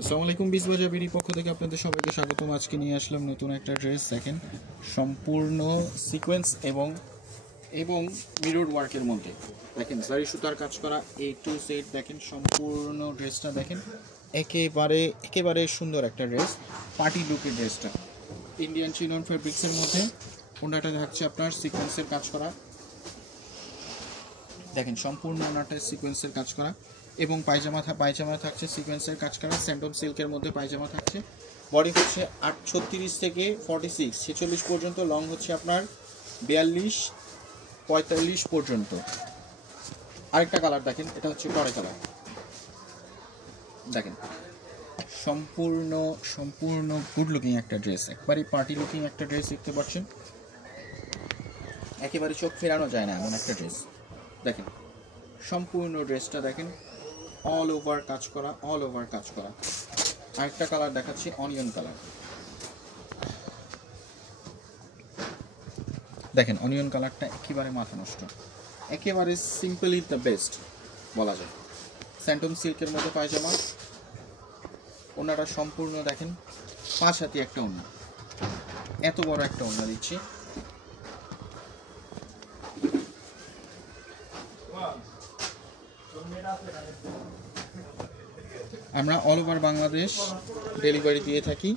আসসালামু আলাইকুম, বিজবাজার বিডি পক্ষ থেকে আপনাদের সবাইকে স্বাগতম। আজকে নিয়ে আসলাম নতুন একটা ড্রেস। দেখেন, সম্পূর্ণ সিকোয়েন্স এবং এবং মিরর ওয়ার্কের মধ্যে দেখেন জারি সুতার কাজ করা A to Z। দেখেন সম্পূর্ণ ড্রেসটা দেখেন, একেবারে সুন্দর একটা ড্রেস, পার্টি লুকের ড্রেসটা। ইন্ডিয়ান চিনন ফেব্রিক্সের মধ্যে ওনাটা থাকছে আপনার সিকোয়েন্সের কাজ করা। দেখেন সম্পূর্ণ ওনাটা সিকোয়েন্সের কাজ করা এবং পায়জামা থাকছে সিকোয়েন্সের কাজ করা। স্যান্ডম সিল্কের মধ্যে পায়জামা থাকছে। বডি হচ্ছে 36 থেকে 46 পর্যন্ত, লং হচ্ছে আপনার 42-45 পর্যন্ত। আরেকটা কালার দেখেন, এটা হচ্ছে টরে কালার। দেখেন সম্পূর্ণ গুড লুকিং একটা ড্রেস, একবারে পার্টি লুকিং একটা ড্রেস দেখতে পাচ্ছেন। একেবারে চোখ ফেরানো যায় না এমন একটা ড্রেস। দেখেন সম্পূর্ণ ড্রেসটা দেখেন, অল ওভার কাজ করা। আরেকটা কালার দেখাচ্ছি, অনিয়ন কালার। দেখেন অনিয়ন কালারটা একেবারে মাথা নষ্ট, একেবারে সিম্পলি দ্য বেস্ট বলা যায়। স্যান্টম সিল্কের মধ্যে পায়জামা, ওনারা সম্পূর্ণ দেখেন 5 হাতি একটা ওড়না, এত বড় একটা ওড়না দিচ্ছি। আমরা অল ওভার বাংলাদেশ ডেলিভারি দিয়ে থাকি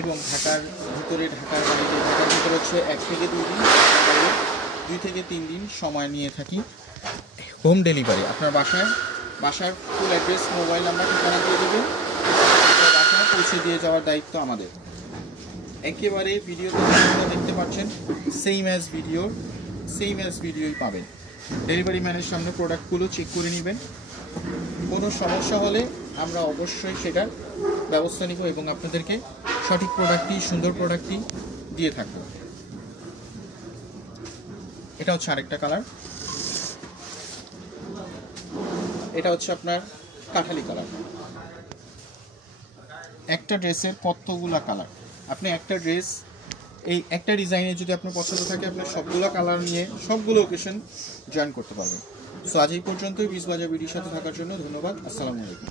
এবং ঢাকার ভিতরে, ঢাকার ভিতরে হচ্ছে 1 থেকে 2 দিন, 2 থেকে 3 দিন সময় নিয়ে থাকি হোম ডেলিভারি। আপনার বাসার ফুল অ্যাড্রেস, মোবাইল নাম্বার, ঠিকানা দিয়ে দেবেন, বাসায় পৌঁছে দিয়ে যাওয়ার দায়িত্ব আমাদের। একেবারে ভিডিওতে দেখতে পাচ্ছেন সেম অ্যাজ ভিডিওই পাবেন। ডেলিভারি ম্যানের সামনে প্রোডাক্টগুলো চেক করে নেবেন। কোনো সমস্যা হলে আমরা অবশ্যই সেটার ব্যবস্থা নিব এবং আপনাদেরকে সঠিক প্রোডাক্টটি, সুন্দর প্রোডাক্টটি দিয়ে থাকবো। এটা হচ্ছে আরেকটা কালার, এটা হচ্ছে আপনার কাঠালি কালার। একটা ড্রেসের কতগুলা কালার, আপনি একটা ড্রেস এই একটা ডিজাইনে যদি আপনার পছন্দ থাকে, আপনার সবগুলো কালার নিয়ে সবগুলো ওকেশন জয়েন করতে পারবেন। সো আজ এই পর্যন্তই। বিজবাজার বিডির সাথে থাকার জন্য ধন্যবাদ। আসসালামু আলাইকুম।